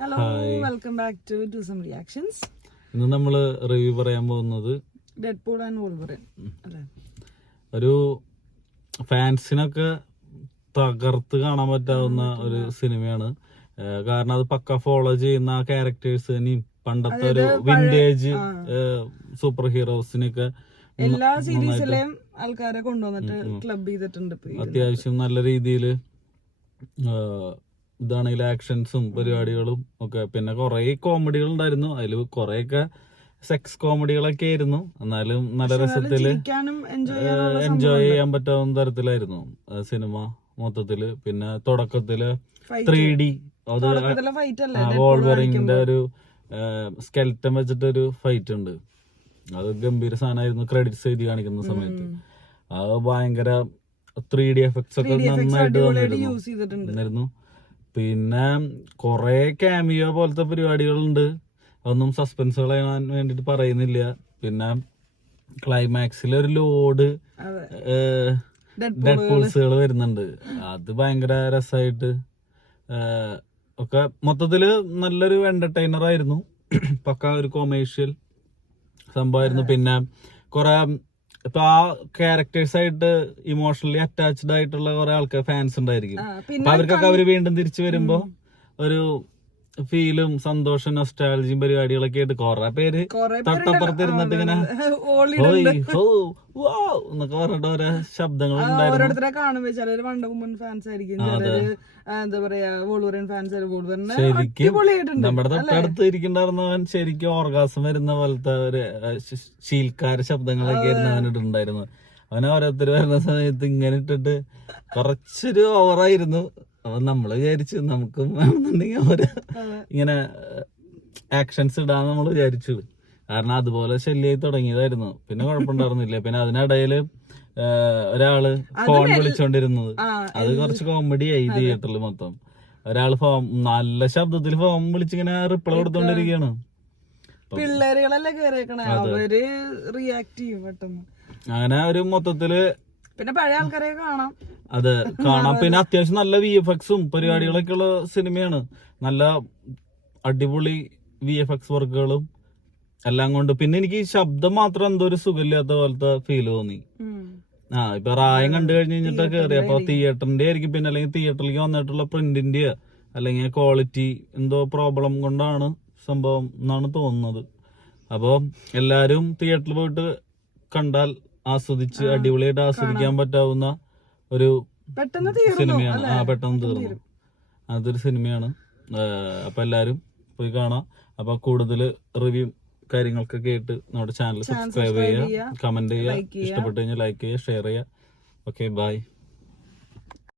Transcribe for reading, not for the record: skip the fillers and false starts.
Hello, welcome back to do some reactions. ഇന്ന് നമ്മള് review പറയാൻ പോകുന്നത് ഡെഡ്പൂൾ ആൻഡ് വോൾവറിൻ. ഒരു ഫാൻസിനൊക്കെ തകർത്ത് കാണാൻ പറ്റാവുന്ന ഒരു സിനിമയാണ്. കാരണം അത് പക്ക ഫോളോ ചെയ്യുന്ന ആ ക്യാരക്ടേഴ്സ് തന്നെയും പണ്ടത്തെ ഒരു വിന്റേജ് സൂപ്പർ ഹീറോസിനൊക്കെ എല്ലാ സീരീസിലെയും ആൾക്കാരെ കൊണ്ടുവന്നിട്ട് ക്ലബ് ചെയ്തിട്ടുണ്ട്. അത്യാവശ്യം നല്ല രീതിയില് ഇതാണെങ്കിൽ ആക്ഷൻസും പരിപാടികളും ഒക്കെ. പിന്നെ കുറെ കോമഡികൾ ഉണ്ടായിരുന്നു. അതിൽ കുറെയൊക്കെ സെക്സ് കോമഡികളൊക്കെ ആയിരുന്നു. എന്നാലും നല്ല രസത്തില് എൻജോയ് ചെയ്യാൻ പറ്റാവുന്ന തരത്തിലായിരുന്നു സിനിമ മൊത്തത്തില്. പിന്നെ തുടക്കത്തില് 3D അത് വോൾവറിന്റെ ഒരു സ്കെൽറ്റൻ വെച്ചിട്ടൊരു ഫൈറ്റ് ഉണ്ട്. അത് ഗംഭീര സാധനമായിരുന്നു. ക്രെഡിറ്റ്സ് എഴുതി കാണിക്കുന്ന സമയത്ത് അത് ഭയങ്കര 3D എഫക്ട്സ് ഒക്കെ നന്നായിട്ട് വന്നിരുന്നു. പിന്നെ കുറെ ക്യാമിയോ പോലത്തെ പരിപാടികളുണ്ട്. അതൊന്നും സസ്പെൻസ് കളയാൻ വേണ്ടിട്ട് പറയുന്നില്ല. പിന്നെ ക്ലൈമാക്സിൽ ഒരു ലോഡ് ഡെഡ്പൂൾസുകൾ വരുന്നുണ്ട്. അത് ഭയങ്കര രസമായിട്ട് ഒക്കെ മൊത്തത്തില് നല്ലൊരു എന്റർടൈനർ ആയിരുന്നു. പക്ക ഒരു കൊമേഴ്ഷ്യൽ സംഭവമായിരുന്നു. പിന്നെ കുറെ ഇപ്പൊ ആ ക്യാരക്ടേഴ്സ് ആയിട്ട് ഇമോഷണലി അറ്റാച്ച്ഡ് ആയിട്ടുള്ള കുറെ ആൾക്കാർ ഫാൻസ് ഉണ്ടായിരിക്കും. അപ്പൊ അവർക്കൊക്കെ അവര് വീണ്ടും തിരിച്ചു വരുമ്പോ ഒരു ഫീലും സന്തോഷം നൊസ്റ്റാൾജിയും പരിപാടികളൊക്കെ ആയിട്ട് കുറെ പേര് തൊട്ടപ്പുറത്ത് ഇരുന്നിട്ട് ഇങ്ങനെ എന്നൊക്കെ പറഞ്ഞിട്ട് ഓരോ ശബ്ദങ്ങൾ ഓരോരുത്തരെ കാണുമ്പോ ചിലര് വണ്ടർ വുമൻ ഫാൻസ് ആയിരിക്കും, ചിലര് എന്താ പറയാ വോൾവറിൻ ഫാൻസ്. ശരിക്കും നമ്മുടെ തൊട്ടടുത്ത് ഇരിക്കണ്ടായിരുന്നവൻ ശരിക്കും ഓർഗാസം വരുന്ന പോലത്തെ ഒരു ശീൽക്കാര ശബ്ദങ്ങളൊക്കെ ആയിരുന്നു അവനിട്ടുണ്ടായിരുന്നു. അവനെ ഓരോരുത്തർ വരുന്ന സമയത്ത് ഇങ്ങനെ ഇട്ടിട്ട് കുറച്ചൊരു ഓവറായിരുന്നു. അപ്പൊ നമ്മള് വിചാരിച്ചു നമുക്കും വേണമെന്നുണ്ടെങ്കിൽ അവര് ഇങ്ങനെ ആക്ഷൻസ് ഇടാന്ന് നമ്മള് വിചാരിച്ചു. കാരണം അതുപോലെ ശല്യമായി തുടങ്ങിയതായിരുന്നു. പിന്നെ കുഴപ്പമുണ്ടായിരുന്നില്ല. പിന്നെ അതിനിടയില് ഒരാള് ഫോൺ വിളിച്ചോണ്ടിരുന്നത് അത് കുറച്ച് കോമഡി ആയി തിയേറ്ററിൽ മൊത്തം. ഒരാള് നല്ല ശബ്ദത്തിൽ ഫോൺ വിളിച്ചിങ്ങനെ റിപ്ലൈ കൊടുത്തോണ്ടിരിക്കുകയാണ്. പിള്ളേരുകളല്ലേ കേറിയേക്കണേ, അവര് റിയാക്ട് ചെയ്യും പെട്ടെന്ന്. അങ്ങനെ ഒരു മൊത്തത്തില് പിന്നെ പഴയ ആൾക്കാരെ കാണാം, അത് കാണാം. പിന്നെ അത്യാവശ്യം നല്ല VFXും പരിപാടികളൊക്കെ ഉള്ള സിനിമയാണ്. നല്ല അടിപൊളി VFX വർക്കുകളും എല്ലാം കൊണ്ട്. പിന്നെ എനിക്ക് ശബ്ദം മാത്രം എന്തോ ഒരു സുഖമില്ലാത്ത പോലത്തെ ഫീല് തോന്നി. ഇപ്പൊ റായം കണ്ടു കഴിഞ്ഞിട്ട് കയറി അപ്പൊ തിയേറ്ററിന്റെ ആയിരിക്കും. പിന്നെ അല്ലെങ്കിൽ തിയേറ്ററിലേക്ക് വന്നിട്ടുള്ള പ്രിന്റിന്റെ അല്ലെങ്കിൽ ക്വാളിറ്റി എന്തോ പ്രോബ്ലം കൊണ്ടാണ് സംഭവം എന്നാണ് തോന്നുന്നത്. അപ്പൊ എല്ലാരും തിയേറ്ററിൽ പോയിട്ട് കണ്ടാൽ ആസ്വദിച്ച് അടിപൊളിയായിട്ട് ആസ്വദിക്കാൻ പറ്റാവുന്ന ഒരു സിനിമയാണ്. പെട്ടെന്ന് തീർന്നു. അതൊരു സിനിമയാണ്. അപ്പൊ എല്ലാരും പോയി കാണാം. അപ്പൊ കൂടുതൽ റിവ്യൂ കാര്യങ്ങളൊക്കെ കേട്ട് നമ്മുടെ ചാനൽ സബ്സ്ക്രൈബ് ചെയ്യുക, കമന്റ് ചെയ്യുക, ഇഷ്ടപ്പെട്ടു കഴിഞ്ഞാൽ ലൈക്ക് ചെയ്യുക, ഷെയർ ചെയ്യുക. Okay, by.